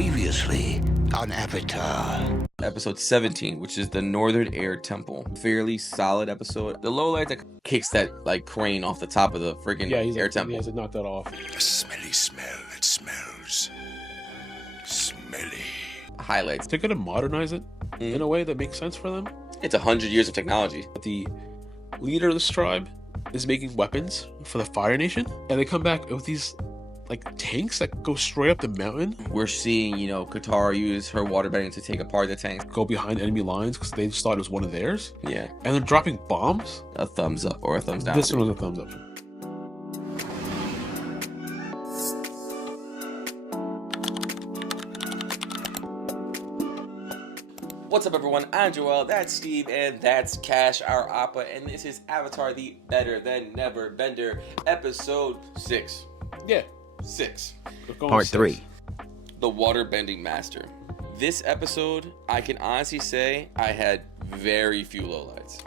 Previously on Avatar. Episode 17, which is the Northern Air Temple. Fairly solid episode. The low light that kicks that like crane off the top of the freaking air temple. He has to knock that off. A smelly smell that smells smelly. Highlights. They're gonna modernize it in a way that makes sense for them. It's 100 years of technology. The leader of this tribe is making weapons for the Fire Nation, and they come back with these like tanks that go straight up the mountain. We're seeing, Katara use her waterbending to take apart the tanks. Go behind enemy lines because they just thought it was one of theirs. Yeah. And they're dropping bombs. A thumbs up or a thumbs down. This one was a thumbs up. What's up, everyone? I'm Joel, that's Steve, and that's Cash, our Appa, and this is Avatar the Better Than Never Bender, episode 6. Yeah. 6. Part 3. The Waterbending Master. This episode, I can honestly say, I had very few lowlights.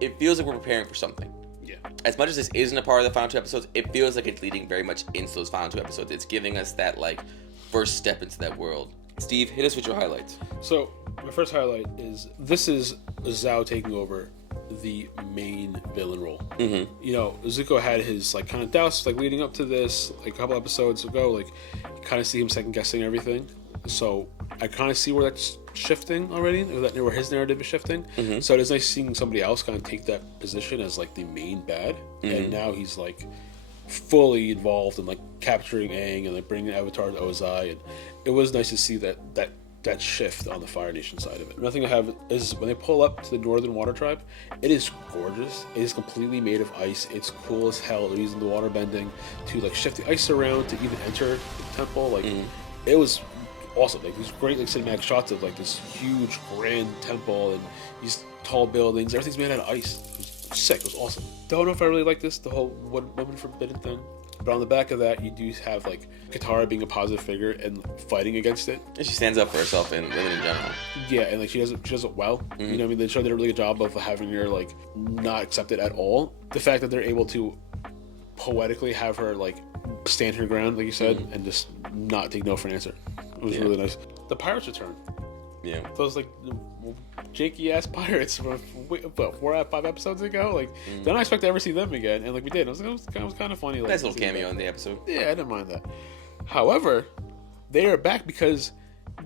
It feels like we're preparing for something. Yeah. As much as this isn't a part of the final 2 episodes, it feels like it's leading very much into those final 2 episodes. It's giving us that, first step into that world. Steve, hit us with your highlights. So, my first highlight is this is Zhao taking over the main villain role. Mm-hmm. Zuko had his kind of doubts leading up to this, a couple episodes ago. You kind of see him second guessing everything. So I kind of see where that's shifting already, where his narrative is shifting. Mm-hmm. So it is nice seeing somebody else kind of take that position as the main bad, and now he's fully involved in capturing Aang and bringing Avatar to Ozai, and it was nice to see that shift on the Fire Nation side of it. Another thing I have is when they pull up to the Northern Water Tribe, it is gorgeous. It is completely made of ice. It's cool as hell. They're using the water bending to shift the ice around to even enter the temple. It was awesome. These great cinematic shots of this huge grand temple and these tall buildings. Everything's made out of ice. It was sick. It was awesome. Don't know if I really like this, the whole woman forbidden thing. But on the back of that, you do have Katara being a positive figure and fighting against it. And she stands up for herself and women in general. Yeah, and she does it well. Mm-hmm. You know what I mean? The show did a really good job of having her not accepted at all. The fact that they're able to poetically have her stand her ground, like you said, and just not take no for an answer. It was really nice. The pirates return. Yeah. Those janky ass pirates from 4 or 5 episodes ago. Don't expect to ever see them again, and we did. It was kind of funny. Nice little cameo in the episode. Yeah, I didn't mind that. However, they are back because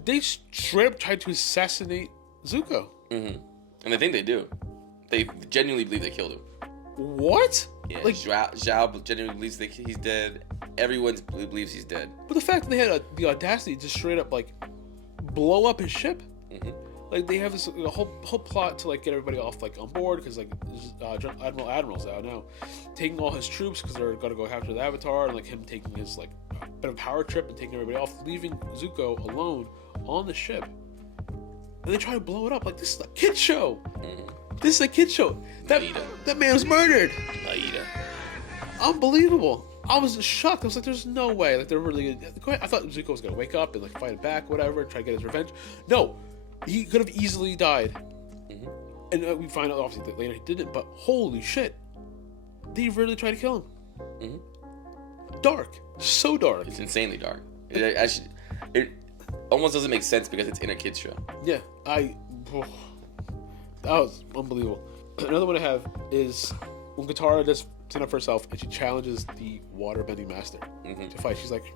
they straight up tried to assassinate Zuko. Mm-hmm. And I think they do. They genuinely believe they killed him. What? Yeah. Zhao genuinely believes that he's dead. Everyone believes he's dead. But the fact that they had the audacity to straight up blow up his ship. Mm-hmm. They have this whole plot to get everybody off on board because Admiral's out now taking all his troops because they're gonna go after the Avatar, and him taking his bit of power trip and taking everybody off, leaving Zuko alone on the ship, and they try to blow it up this is a kid show. Mm-hmm. This is a kid show. That man was murdered. Aida. Unbelievable. I was shocked. I was there's no way. They're really good. I thought Zuko was gonna wake up and fight it back, whatever, try to get his revenge. No, he could have easily died. Mm-hmm. And we find out obviously that later he didn't. But holy shit, they really tried to kill him. Mm-hmm. Dark, so dark. It's insanely dark. It almost doesn't make sense because it's in a kids show. Yeah, that was unbelievable. Another one I have is when Katara does stand up for herself and she challenges the Waterbending Master to fight. She's like,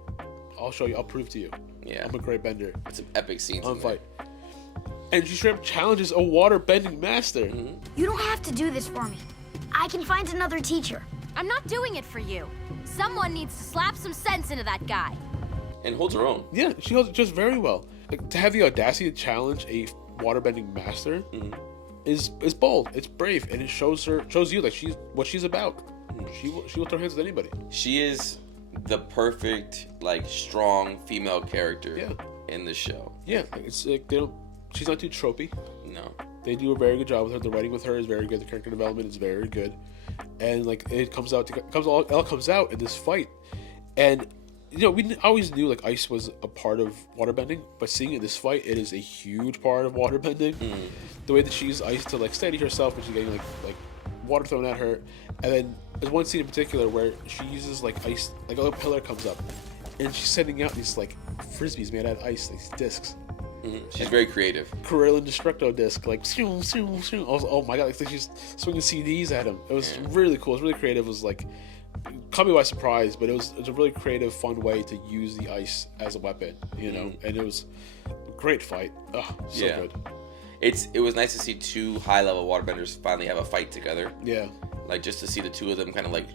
I'll show you, I'll prove to you. Yeah. I'm a great bender. It's an epic scene. On fight. And she straight up challenges a Waterbending Master. Mm-hmm. You don't have to do this for me. I can find another teacher. I'm not doing it for you. Someone needs to slap some sense into that guy. And holds her own. Yeah, she holds it just very well. To have the audacity to challenge a Waterbending Master is bold. It's brave, and it shows you that she's what she's about. She will throw hands with anybody. She is the perfect strong female character in the show. Yeah, it's she's not too tropey. No. They do a very good job with her. The writing with her is very good. The character development is very good, and it all comes out in this fight. And we always knew ice was a part of waterbending, but seeing in this fight, it is a huge part of waterbending. The way that she uses ice to steady herself when she's getting water thrown at her, and then there's one scene in particular where she uses ice, a little pillar comes up, and she's sending out these frisbees made out of ice, these discs. She's very creative. Corellian Destructo disc, like shoo, shoo, shoo. I was, oh my god, like she's swinging CDs at him. It was really cool. It was really creative. It was like caught me by surprise, but it was a really creative, fun way to use the ice as a weapon, you know. And it was a great fight. Oh, so good. It was nice to see two high-level waterbenders finally have a fight together. Yeah. Like, just to see the two of them kind of like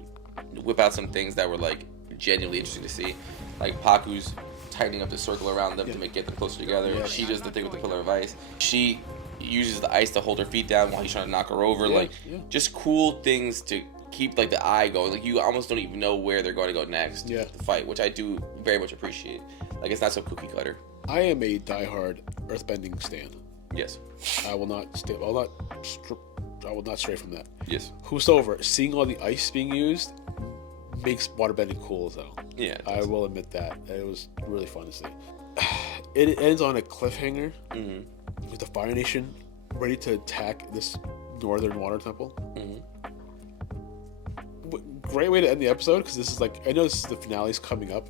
whip out some things that were like genuinely interesting to see. Like Paku's tightening up the circle around them to get them closer together. Yeah. She does the thing with the pillar of ice. She uses the ice to hold her feet down while he's trying to knock her over. Just cool things to keep like the eye going. Like, you almost don't even know where they're going to go next with the fight, which I do very much appreciate. Like, it's not so cookie cutter. I am a diehard earthbending stan. Yes. I will not stray from that. Yes. Whosoever, seeing all the ice being used makes waterbending cool as hell. Yeah. I will admit that. It was really fun to see. It ends on a cliffhanger with the Fire Nation ready to attack this northern water temple. Great way to end the episode, because this is like, I know this is the finale's coming up,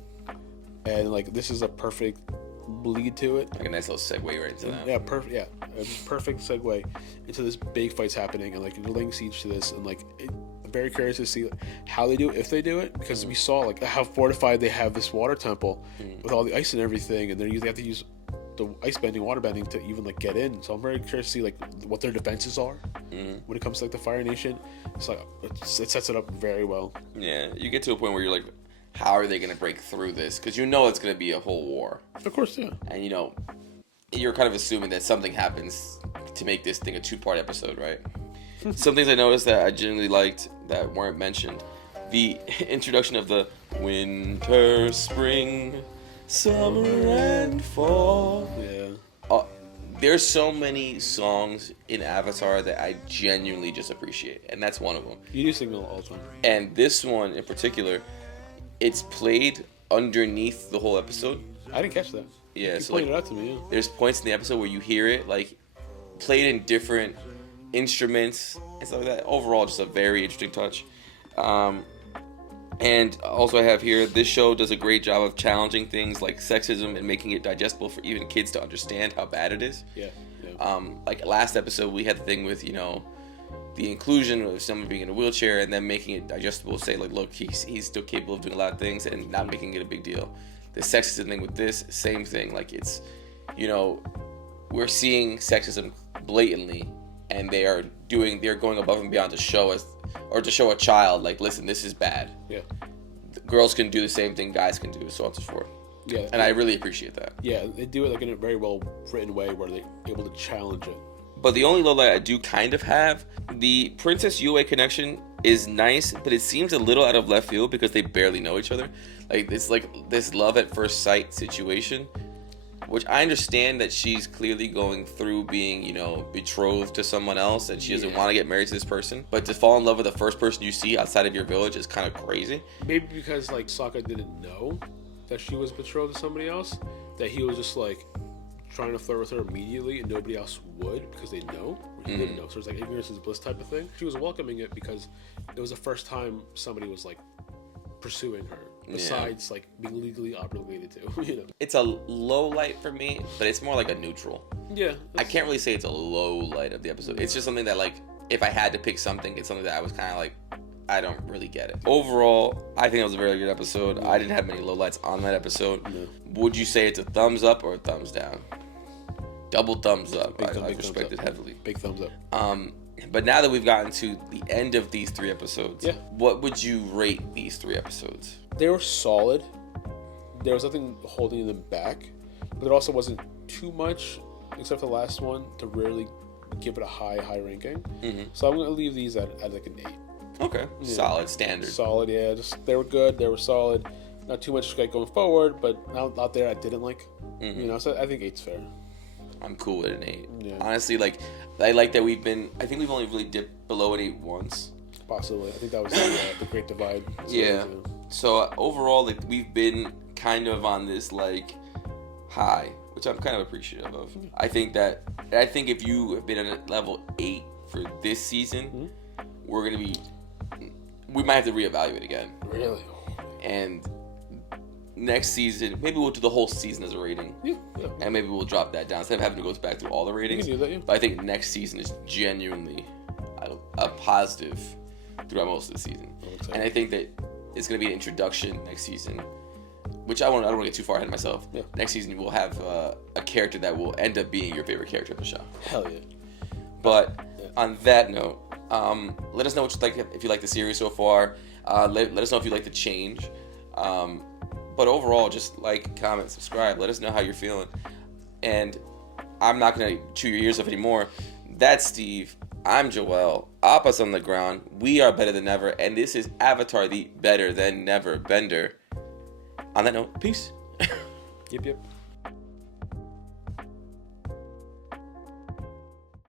and like this is a perfect bleed to it. Like a nice little segue right into that. Yeah, perfect. Yeah, a perfect segue into this big fight's happening, and like you're laying siege to this, and like I'm very curious to see how they do it, if they do it, because we saw like how fortified they have this water temple with all the ice and everything, and they have to use the ice bending, water bending to even like get in. So I'm very curious to see like what their defenses are when it comes to like the Fire Nation. It's like it sets it up very well. Yeah, you get to a point where you're like, how are they going to break through this? Because you know it's going to be a whole war. Of course, yeah. And you know, you're kind of assuming that something happens to make this thing a 2-part episode, right? Some things I noticed that I genuinely liked that weren't mentioned. The introduction of the winter, spring, summer, and fall. Yeah. There's so many songs in Avatar that I genuinely just appreciate, and that's one of them. You do sing all the time. And this one in particular, it's played underneath the whole episode. I didn't catch that. Yeah, You so pointed like, it out to me. Yeah. there's points in the episode where you hear it like played in different instruments and stuff like that. Overall, just a very interesting touch. And also I have here, this show does a great job of challenging things like sexism and making it digestible for even kids to understand how bad it is. Yeah. Like last episode, we had the thing with, you know, the inclusion of someone being in a wheelchair and then making it digestible. Say like, look, he's still capable of doing a lot of things and not making it a big deal. The sexism thing with this, same thing. Like, it's, you know, we're seeing sexism blatantly, and they're going above and beyond to show us, or to show a child, like, listen, this is bad. Yeah. Girls can do the same thing guys can do, so on and so forth. Yeah. And I really appreciate that. Yeah, they do it like in a very well written way where they're able to challenge it. But the only low light I do kind of have, the Princess Yue connection is nice, but it seems a little out of left field because they barely know each other. Like, it's like this love at first sight situation, which I understand that she's clearly going through being, you know, betrothed to someone else and she doesn't want to get married to this person. But to fall in love with the first person you see outside of your village is kind of crazy. Maybe because like Sokka didn't know that she was betrothed to somebody else, that he was just like trying to flirt with her immediately and nobody else would because they know, or he didn't know. So it's like ignorance is bliss type of thing. She was welcoming it because it was the first time somebody was like pursuing her, besides like being legally obligated to. You know, It's a low light for me, but it's more like a neutral. yeah. I can't really say it's a low light of the episode. It's just something that, like, if I had to pick something, it's something that I was kind of like, I don't really get it. Overall, I think it was a very good episode. I didn't have many lowlights on that episode. No. Would you say it's a thumbs up or a thumbs down? Double thumbs up. Big I thumbs respect it up. heavily. Big thumbs up. But now that we've gotten to the end of these 3 episodes, Yeah. what would you rate these 3 episodes? They were solid. There was nothing holding them back, but there also wasn't too much, except for the last one, to really give it a high ranking. So I'm gonna leave these at like an 8. Okay, solid, standard. Solid, yeah. Just they were good. They were solid. Not too much like going forward, but out there I didn't like. You know, so I think 8's fair. I'm cool with an 8. Yeah. Honestly, like, I like that I think we've only really dipped below an 8 once. Possibly, I think that was the Great Divide. Yeah. So overall, like, we've been kind of on this like high, which I'm kind of appreciative of. I think if you have been at level 8 for this season, we might have to reevaluate again. Really. And next season, maybe we'll do the whole season as a rating. Yeah. And maybe we'll drop that down instead of having to go back through all the ratings. We can do that, yeah. But I think next season is genuinely a positive throughout most of the season. And I think that it's going to be an introduction next season, which I don't want to get too far ahead of myself. Yeah. Next season, we'll have a character that will end up being your favorite character of the show. Hell yeah. But on that note, let us know what you think, if you like the series so far. Let us know if you like the change. But overall, just like, comment, subscribe. Let us know how you're feeling. And I'm not going to chew your ears off anymore. That's Steve. I'm Joel. Appa's on the ground. We are better than ever. And this is Avatar, the Better Than Never Bender. On that note, peace. Yep.